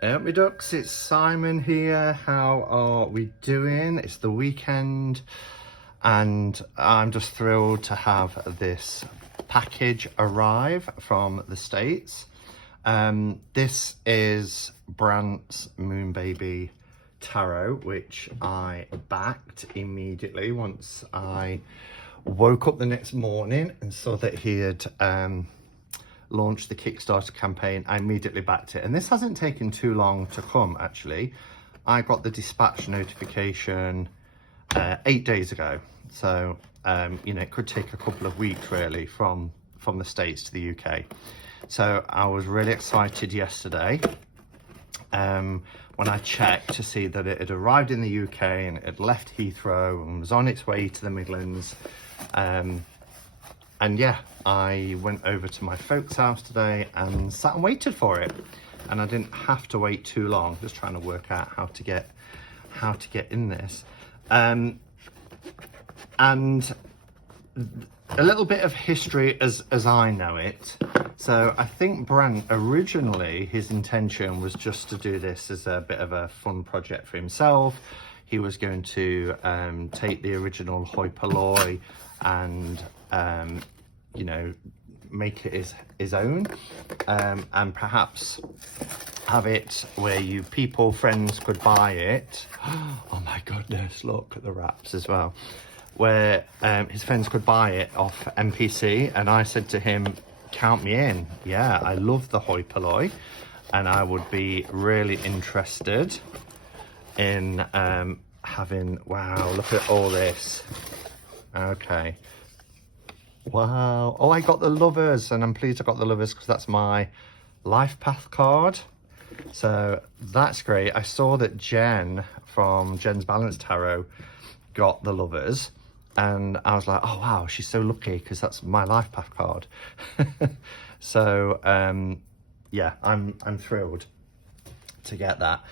Hey me ducks, it's Simon here. How are we doing? It's the weekend and I'm just thrilled to have this package arrive from the States. This is Brant's Moon Baby Tarot, which I backed immediately once I woke up the next morning and saw that he had launched the Kickstarter campaign. I immediately backed it, and this hasn't taken too long to come. Actually, I got the dispatch notification 8 days ago, so you know, it could take a couple of weeks really from the States to the UK. So I was really excited yesterday when I checked to see that it had arrived in the UK and it had left Heathrow and was on its way to the Midlands. And yeah, I went over to my folks' house today and sat and waited for it. And I didn't have to wait too long, just trying to work out how to get in this. And a little bit of history as I know it. So I think Brant, originally, his intention was just to do this as a bit of a fun project for himself. He was going to take the original Hoi Polloi and you know, make it his own, and perhaps have it where friends could buy it. Oh my goodness, look at the wraps as well. Where his friends could buy it off NPC, and I said to him, count me in. Yeah, I love the Hoi Polloi, and I would be really interested in having, wow, look at all this. Okay. Wow. Oh, I got the lovers, and I'm pleased I got the lovers because that's my life path card. So that's great. I saw that Jen from Jen's Balance Tarot got the lovers, and I was like, oh wow, she's so lucky because that's my life path card. So yeah, I'm thrilled to get that.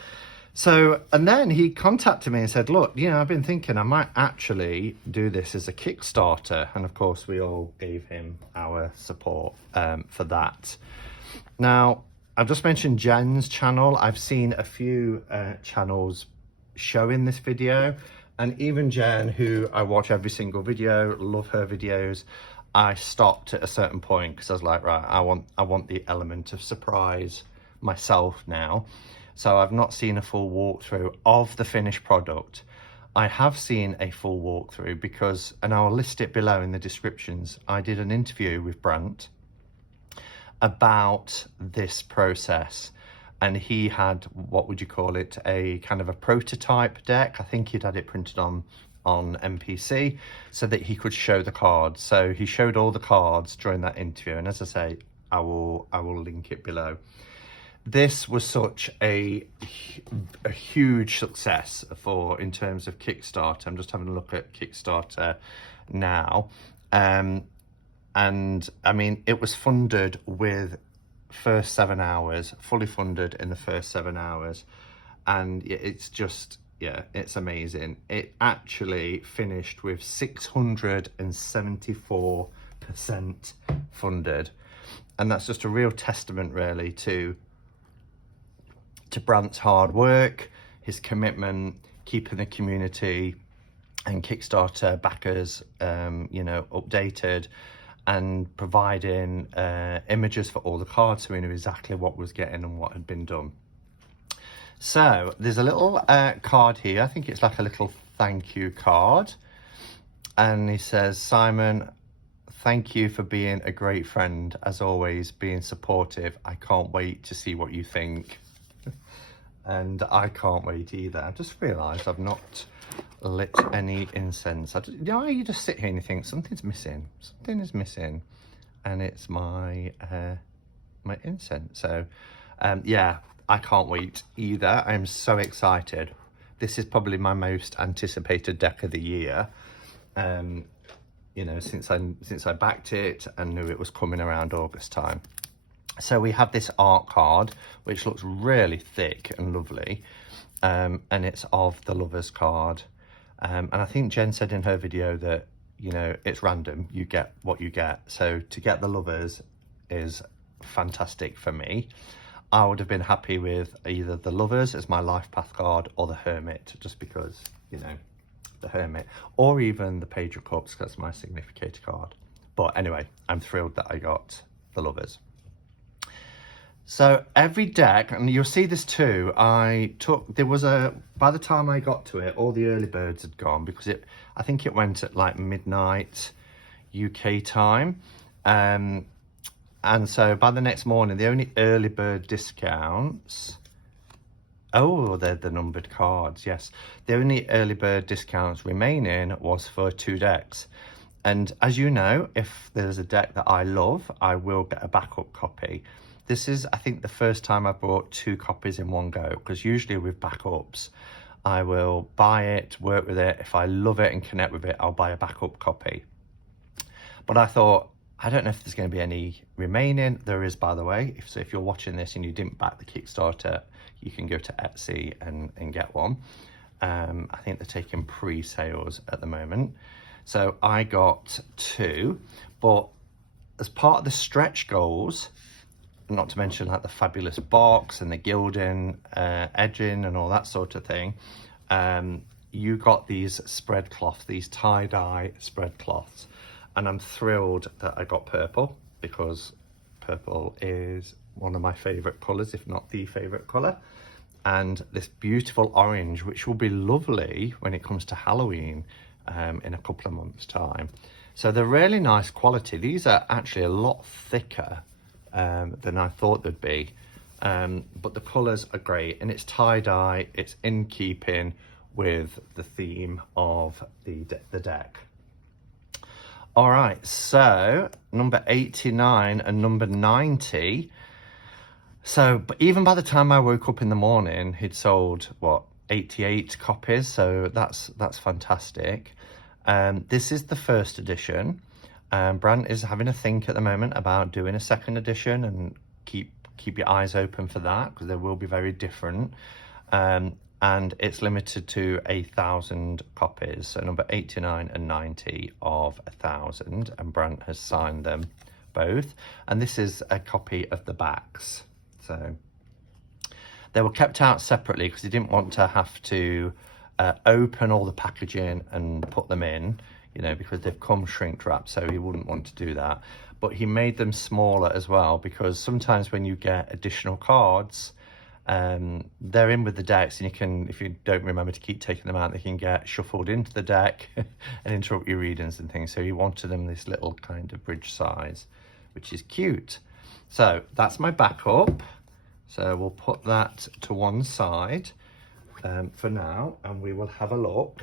So, and then he contacted me and said, look, you know, I've been thinking I might actually do this as a Kickstarter. And of course, we all gave him our support for that. Now, I've just mentioned Jen's channel. I've seen a few channels showing this video. And even Jen, who I watch every single video, love her videos, I stopped at a certain point because I was like, right, I want the element of surprise myself now. So I've not seen a full walkthrough of the finished product. I have seen a full walkthrough because, and I'll list it below in the descriptions, I did an interview with Brant about this process, and he had, what would you call it, a kind of a prototype deck. I think he'd had it printed on MPC so that he could show the cards. So he showed all the cards during that interview, and as I say, I will link it below. This was such a huge success in terms of Kickstarter. I'm just having a look at Kickstarter now. And I mean, it was funded with first 7 hours, fully funded in the first 7 hours. And it's just, yeah, it's amazing. It actually finished with 674% funded. And that's just a real testament really to Brant's hard work, his commitment, keeping the community and Kickstarter backers, you know, updated, and providing images for all the cards so we knew exactly what was getting and what had been done. So there's a little card here. I think it's like a little thank you card. And he says, Simon, thank you for being a great friend. As always, being supportive. I can't wait to see what you think. And I can't wait either. I just realised I've not lit any incense. You know, you just sit here and you think something's missing. Something is missing, and it's my my incense. So yeah, I can't wait either. I'm so excited. This is probably my most anticipated deck of the year. You know, since I backed it and knew it was coming around August time. So we have this art card, which looks really thick and lovely, and it's of the lovers card. And I think Jen said in her video that, you know, it's random, you get what you get. So to get the lovers is fantastic for me. I would have been happy with either the Lovers as my Life Path card or the Hermit, just because, you know, the Hermit, or even the Page of Cups, because that's my Significator card. But anyway, I'm thrilled that I got the Lovers. So every deck, and you'll see this too, by the time I got to it, all the early birds had gone, because I think it went at like midnight UK time. And so by the next morning, the only early bird discounts, oh, they're the numbered cards, yes. The only early bird discounts remaining was for 2 decks. And as you know, if there's a deck that I love, I will get a backup copy. This is, I think, the first time I've bought 2 copies in one go, because usually with backups, I will buy it, work with it. If I love it and connect with it, I'll buy a backup copy. But I thought, I don't know if there's going to be any remaining. There is, by the way. If you're watching this and you didn't back the Kickstarter, you can go to Etsy and get one. I think they're taking pre-sales at the moment. So I got 2, but as part of the stretch goals, not to mention like the fabulous box and the gilding, edging and all that sort of thing, you got these spread cloths, these tie-dye spread cloths. And I'm thrilled that I got purple, because purple is one of my favourite colours, if not the favourite colour. And this beautiful orange, which will be lovely when it comes to Halloween in a couple of months' time. So they're really nice quality. These are actually a lot thicker than I thought they'd be. But the colours are great, and it's tie-dye. It's in keeping with the theme of the deck. All right, so number 89 and number 90. So, but even by the time I woke up in the morning, he'd sold, what, 88 copies. So that's fantastic. This is the first edition. Brant is having a think at the moment about doing a second edition, and keep your eyes open for that, because they will be very different. And it's limited to 1,000 copies, so number 89 and 90 of 1,000, and Brant has signed them both. And this is a copy of the backs. So they were kept out separately because he didn't want to have to open all the packaging and put them in, you know, because they've come shrink wrapped, so he wouldn't want to do that. But he made them smaller as well, because sometimes when you get additional cards, they're in with the decks, and you can, if you don't remember to keep taking them out, they can get shuffled into the deck and interrupt your readings and things. So he wanted them this little kind of bridge size, which is cute. So that's my backup. So we'll put that to one side for now, and we will have a look.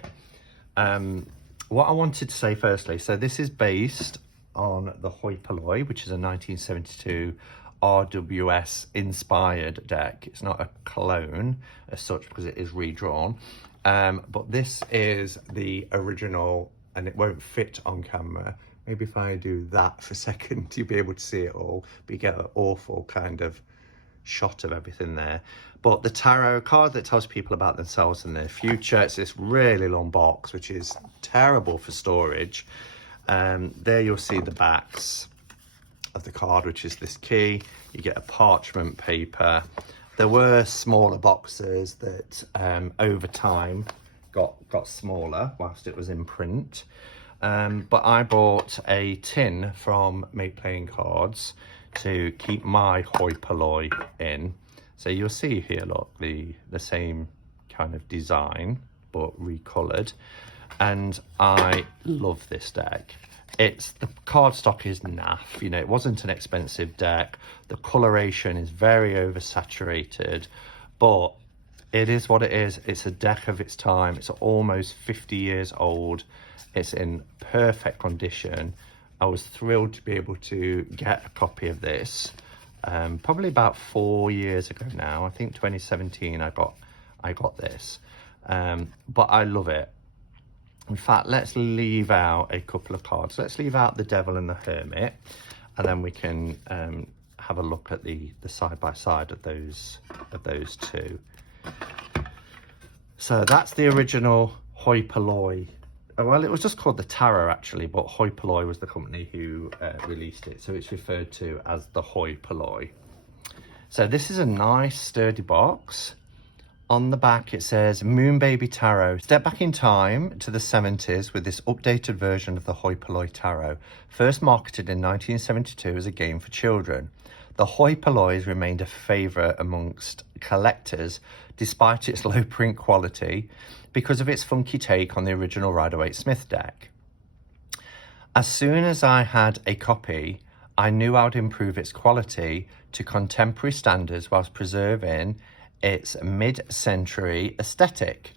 What I wanted to say firstly, so this is based on the Hoi Polloi, which is a 1972 RWS inspired deck. It's not a clone as such, because it is redrawn, but this is the original, and it won't fit on camera. Maybe if I do that for a second, you'll be able to see it all, but you get an awful kind of shot of everything there. But the tarot card that tells people about themselves and their future, it's this really long box, which is terrible for storage. There you'll see the backs of the card, which is this key. You get a parchment paper. There were smaller boxes that over time got smaller whilst it was in print, but I bought a tin from Make Playing Cards to keep my Hoi Polloi in. So you'll see here, look, the same kind of design but recolored, and I love this deck. The cardstock is naff, you know, it wasn't an expensive deck. The coloration is very oversaturated, but it is what it is. It's a deck of its time. It's almost 50 years old. It's in perfect condition. I was thrilled to be able to get a copy of this, probably about 4 years ago now. I think 2017 I got this, but I love it. In fact, let's leave out a couple of cards. Let's leave out the Devil and the Hermit, and then we can have a look at the side by side of those two. So that's the original Hoi Polloi. Well, it was just called the Tarot actually, but Hoi Polloi was the company who released it, so it's referred to as the Hoi Polloi. So this is a nice sturdy box. On the back it says Moon Baby Tarot. Step back in time to the 70s with this updated version of the Hoi Polloi Tarot. First marketed in 1972 as a game for children. The Hoi Polloi has remained a favourite amongst collectors despite its low print quality because of its funky take on the original Rider-Waite-Smith deck. As soon as I had a copy, I knew I would improve its quality to contemporary standards whilst preserving its mid-century aesthetic.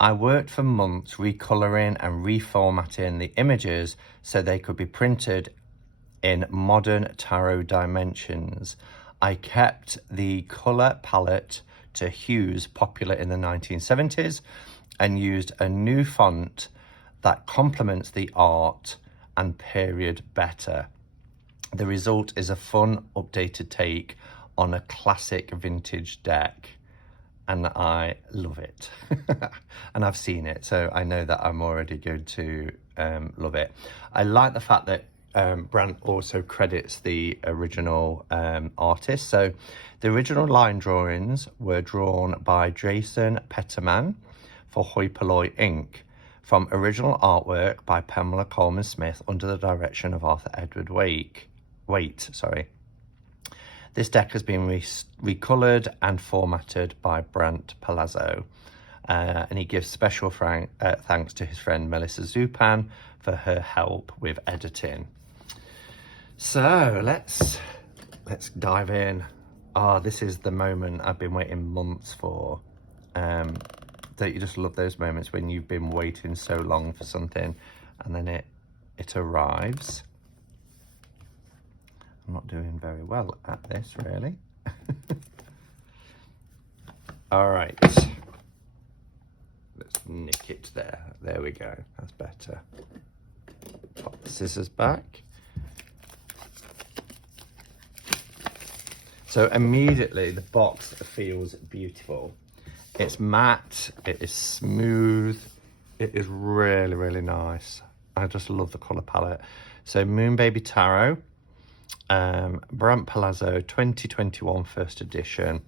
I worked for months recolouring and reformatting the images so they could be printed in modern tarot dimensions. I kept the colour palette to hues popular in the 1970s and used a new font that complements the art and period better. The result is a fun, updated take on a classic vintage deck, and I love it. And I've seen it, so I know that I'm already going to love it. I like the fact that Brandt also credits the original artist. So the original line drawings were drawn by Jason Petterman for Hoi Polloi Inc. from original artwork by Pamela Coleman Smith under the direction of Arthur Edward Waite. This deck has been recoloured and formatted by Brandt Palazzo, and he gives special thanks to his friend Melissa Zupan for her help with editing. So let's dive in. This is the moment I've been waiting months for. Don't you just love those moments when you've been waiting so long for something and then it arrives? I'm not doing very well at this, really. All right. Let's nick it there. There we go. That's better. Pop the scissors back. So immediately the box feels beautiful. It's matte, it is smooth, it is really, really nice. I just love the colour palette. So Moon Baby Tarot. Brandt Palazzo 2021 first edition,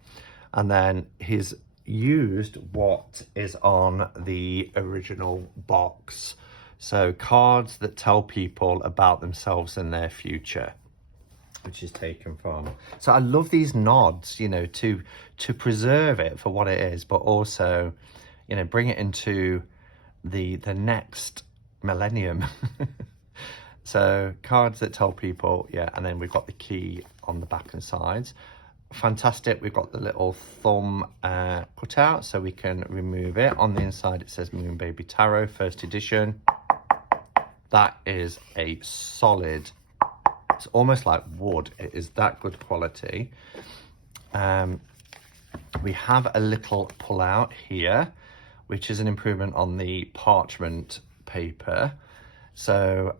and then he's used what is on the original box, so cards that tell people about themselves and their future, which is taken from. So I love these nods, you know, to preserve it for what it is, but also, you know, bring it into the next millennium. So cards that tell people, yeah, and then we've got the key on the back and sides. Fantastic. We've got the little thumb cut out so we can remove it. On the inside it says Moon Baby Tarot first edition. That is a solid, it's almost like wood. It is that good quality. We have a little pull out here, which is an improvement on the parchment paper. So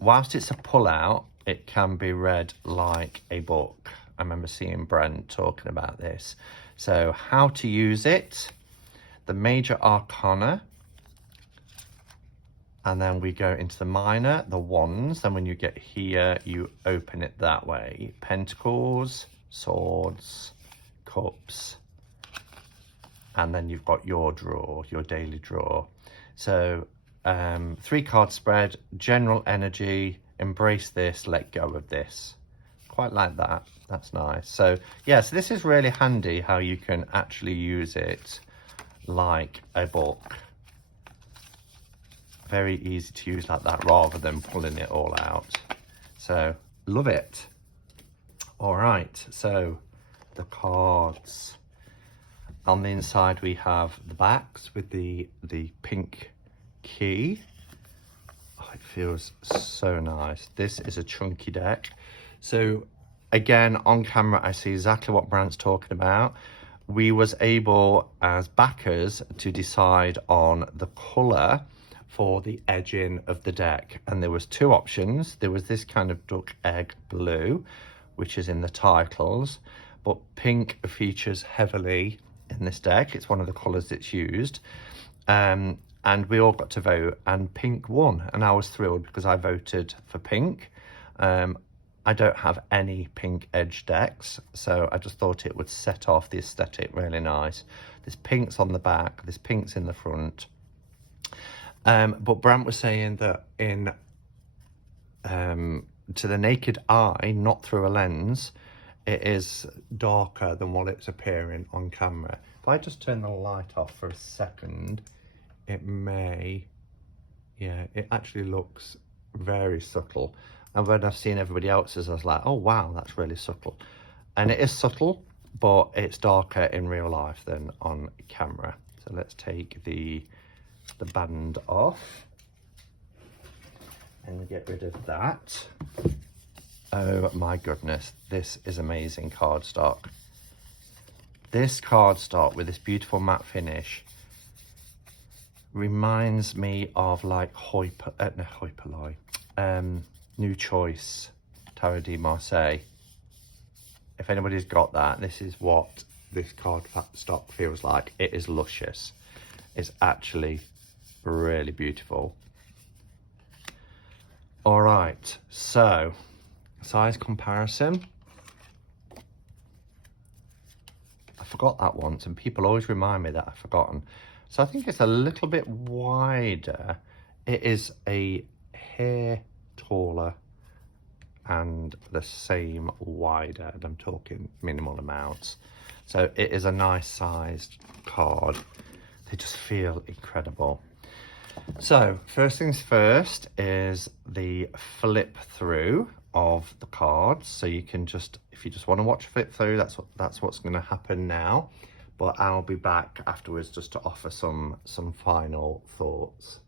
whilst it's a pull-out, it can be read like a book. I remember seeing Brandt talking about this. So how to use it, the major arcana, and then we go into the minor, the wands. Then when you get here, you open it that way. Pentacles, swords, cups, and then you've got your drawer, your daily drawer. So 3-card spread, general energy, embrace this, let go of this. Quite like that. That's nice. So yeah, so this is really handy how you can actually use it like a book. Very easy to use like that rather than pulling it all out. So love it. All right, so the cards. On the inside we have the backs with the pink key. Oh, it feels so nice. This is a chunky deck. So again, on camera I see exactly what Brandt's talking about. We was able as backers to decide on the colour for the edging of the deck, and there was 2 options. There was this kind of duck egg blue, which is in the titles, but pink features heavily in this deck. It's one of the colours that's used. And we all got to vote, and pink won, and I was thrilled because I voted for pink. And I don't have any pink edge decks, so I just thought it would set off the aesthetic really nice. There's pinks on the back, there's pinks in the front. But Brant was saying that in to the naked eye, not through a lens, it is darker than what it's appearing on camera. If I just turn the light off for a second, it may, yeah, it actually looks very subtle. And when I've seen everybody else's, I was like, oh wow, that's really subtle. And it is subtle, but it's darker in real life than on camera. So let's take the band off and get rid of that. Oh my goodness, this is amazing cardstock. This cardstock with this beautiful matte finish reminds me of like Hoi Polloi, New Choice, Tarot de Marseille. If anybody's got that, this is what this cardstock feels like. It is luscious. It's actually really beautiful. All right, so size comparison. I forgot that once, and people always remind me that I've forgotten. So I think it's a little bit wider. It is a hair taller and the same wider, and I'm talking minimal amounts. So it is a nice sized card. They just feel incredible. So first things first is the flip through of the cards. So you can just, if you just want to watch flip through, that's what's going to happen now. But I'll be back afterwards just to offer some final thoughts.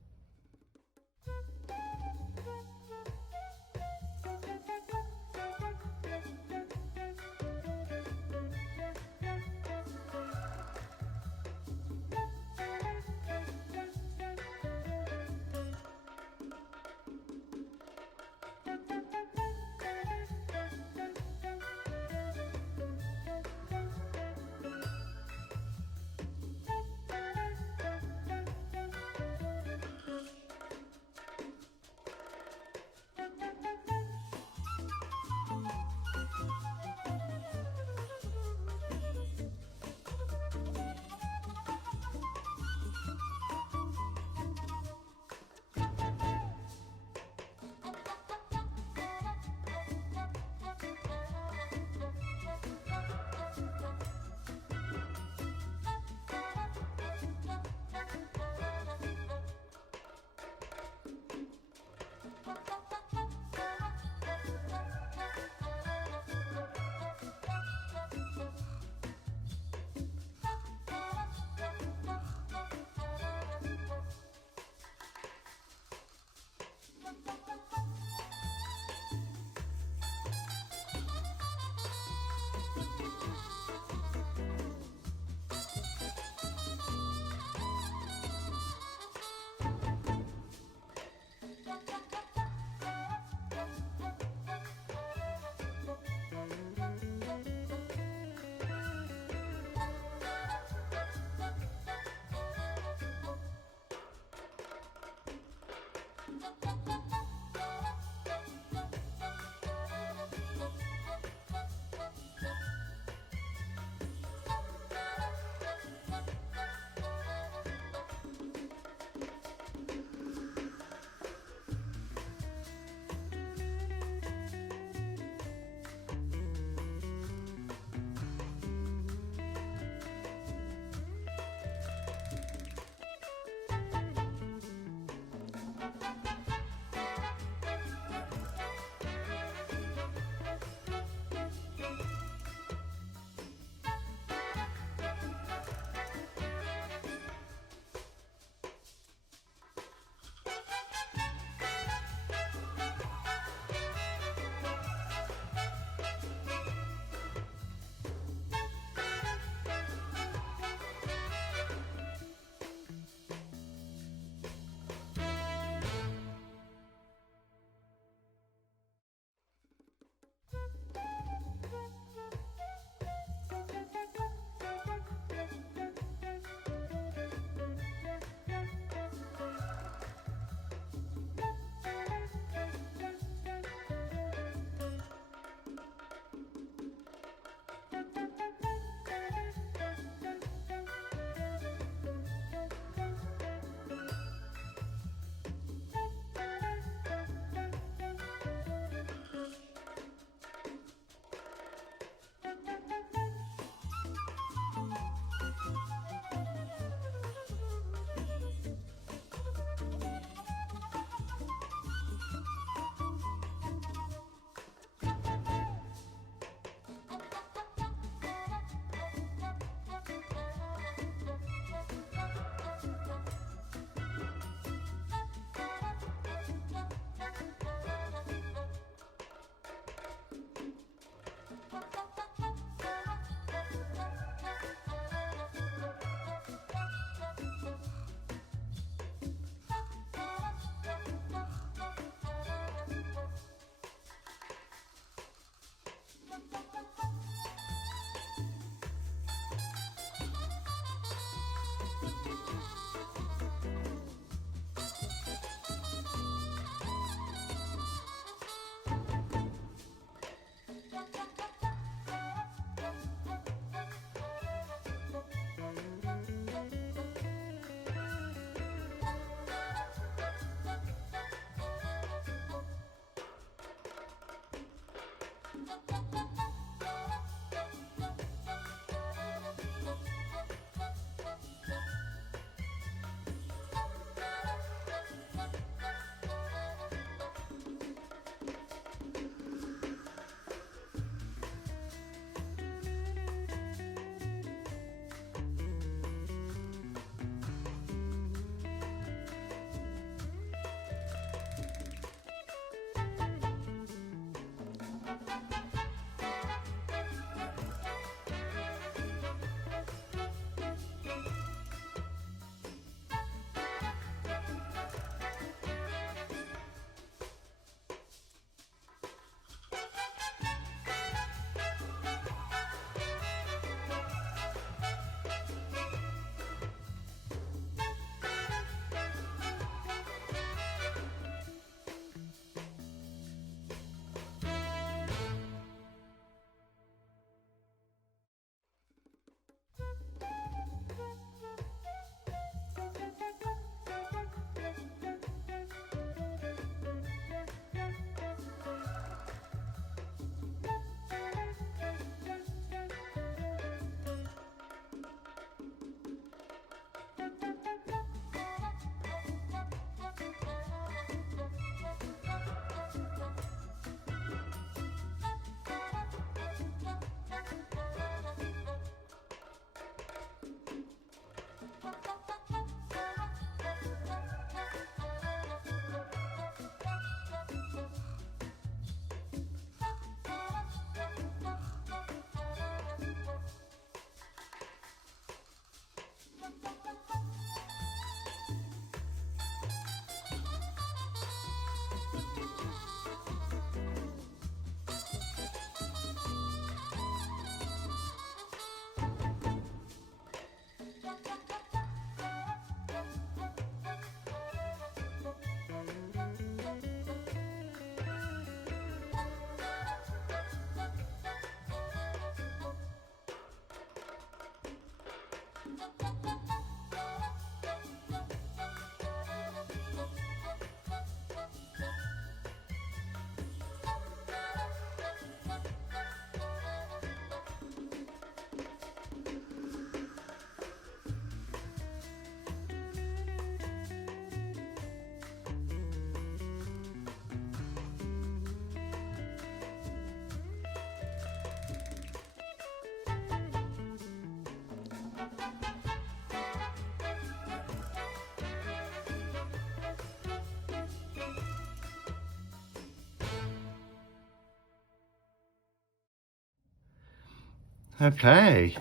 Okay,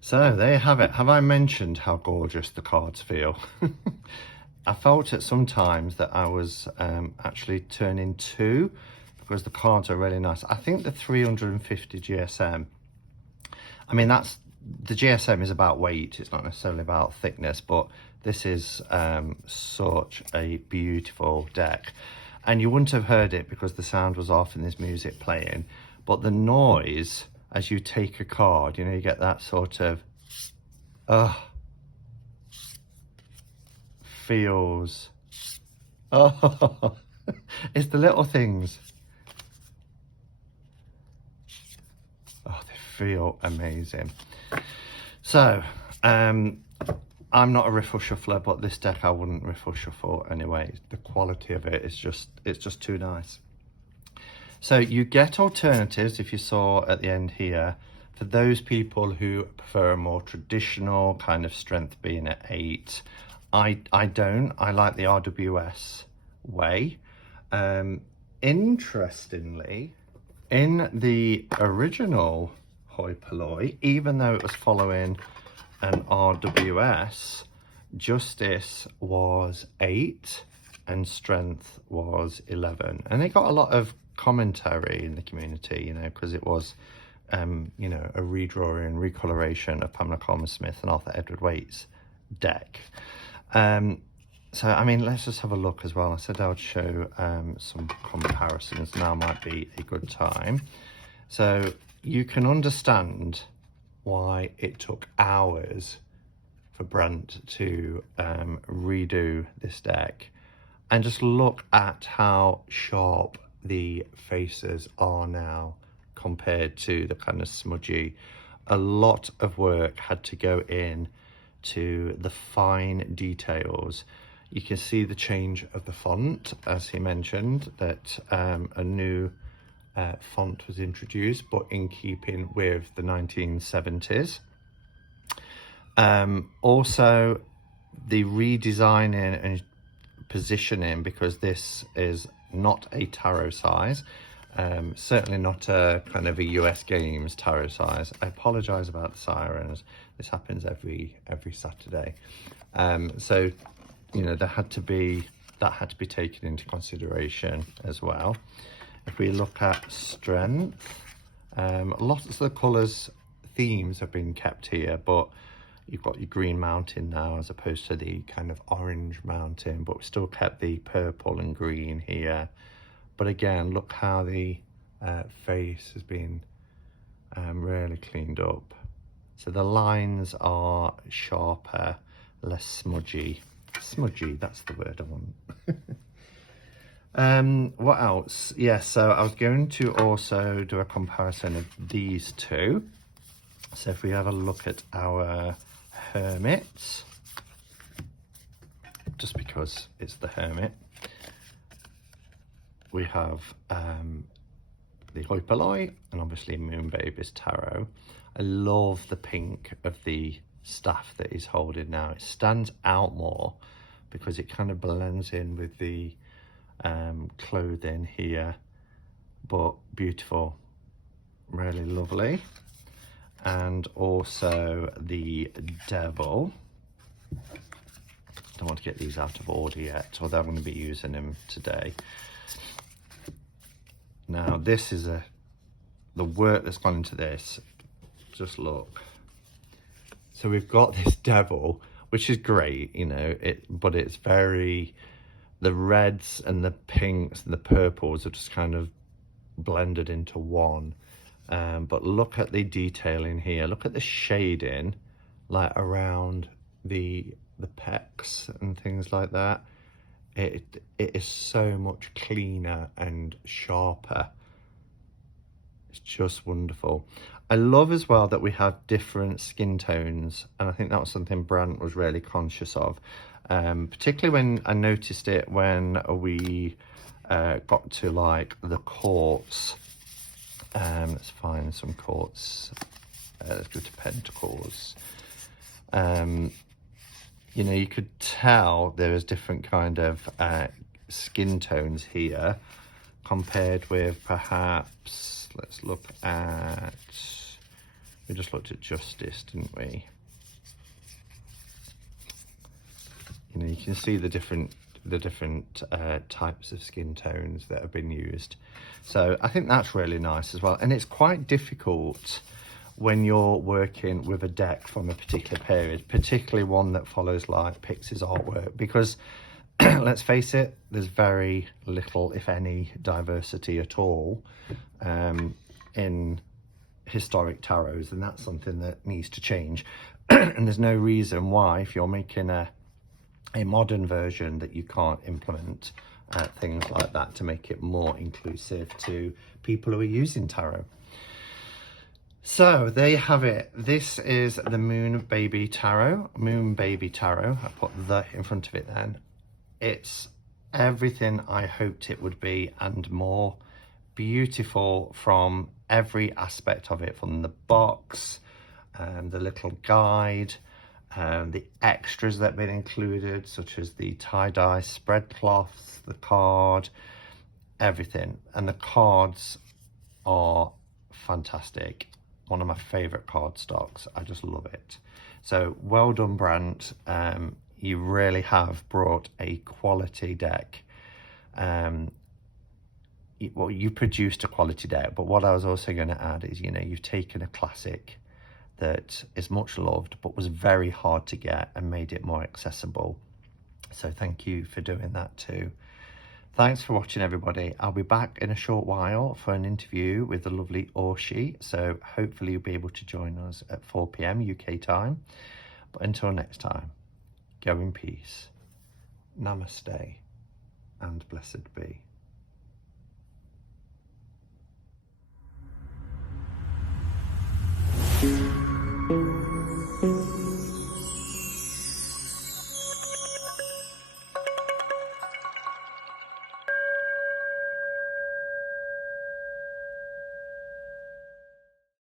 so there you have it. Have I mentioned how gorgeous the cards feel? I felt at some times that I was actually turning two because the cards are really nice. I think the 350 GSM, I mean, the GSM is about weight, it's not necessarily about thickness, but this is such a beautiful deck. And you wouldn't have heard it because the sound was off and there's music playing, but the noise as you take a card, you know, you get that sort of feels, oh, it's the little things. Oh, they feel amazing. So, I'm not a riffle shuffler, but this deck I wouldn't riffle shuffle anyway. The quality of it is it's just too nice. So you get alternatives, if you saw at the end here, for those people who prefer a more traditional kind of strength being at 8. I don't. I like the RWS way. Interestingly, in the original Hoi Polloi, even though it was following an RWS, Justice was 8 and Strength was 11. And they got a lot of commentary in the community, you know, because it was, you know, a redrawing and recoloration of Pamela Coleman-Smith and Arthur Edward Waite's deck. So, I mean, let's just have a look as well. I said I would show some comparisons. Now might be a good time. So you can understand why it took hours for Brent to redo this deck. And just look at how sharp the faces are now compared to the kind of smudgy. A lot of work had to go in to the fine details. You can see the change of the font, as he mentioned, that a new font was introduced, but in keeping with the 1970s. Also, the redesigning and positioning, because this is not a tarot size, certainly not a kind of a US Games tarot size. I apologize about the sirens. This happens every Saturday. So, you know, that had to be taken into consideration as well. If we look at strength, lots of the colours themes have been kept here, but you've got your green mountain now as opposed to the kind of orange mountain, but we still kept the purple and green here. But again, look how the face has been really cleaned up. So the lines are sharper, less smudgy. Smudgy, that's the word I want. What else? Yes, so I was going to also do a comparison of these two. So if we have a look at our Hermit, just because it's the Hermit, we have the Hoi Polloi and obviously Moonbaby's Tarot. I love the pink of the staff that he's holding now. It stands out more because it kind of blends in with the clothing here, but beautiful, really lovely. And also the Devil. Don't want to get these out of order yet, although I'm going to be using them today. Now this is the work that's gone into this. Just look. So we've got this Devil, which is great, you know, but it's very, the reds and the pinks and the purples are just kind of blended into one. But look at the detailing here. Look at the shading, like around the pecs and things like that. It is so much cleaner and sharper. It's just wonderful. I love as well that we have different skin tones, and I think that was something Brant was really conscious of, particularly when I noticed it when we got to like the courts. Let's find some courts. Let's go to Pentacles. You know, you could tell there was different kind of skin tones here compared with perhaps, let's look at We just looked at justice, didn't we? You know, you can see the different types of skin tones that have been used. So I think that's really nice as well. And it's quite difficult when you're working with a deck from a particular period, particularly one that follows like Pixie's artwork, because let's face it, there's very little, if any, diversity at all in historic tarots, and that's something that needs to change. And there's no reason why, if you're making a modern version, that you can't implement things like that to make it more inclusive to people who are using tarot. So there you have it. This is the Moon Baby Tarot. Moon Baby Tarot. I put the in front of it then. It's everything I hoped it would be and more. Beautiful from every aspect of it, from the box, the little guide, the extras that have been included, such as the tie-dye spread cloths, the card, everything. And the cards are fantastic. One of my favorite card stocks. I just love it. So well done, Brant. You really have brought a quality deck. Well, you produced a quality deck, but what I was also going to add is, you know, you've taken a classic that is much loved but was very hard to get and made it more accessible. So thank you for doing that too. Thanks for watching, everybody. I'll be back in a short while for an interview with the lovely Orshi, so hopefully you'll be able to join us at 4 p.m. UK time. But until next time, go in peace, namaste, and blessed be.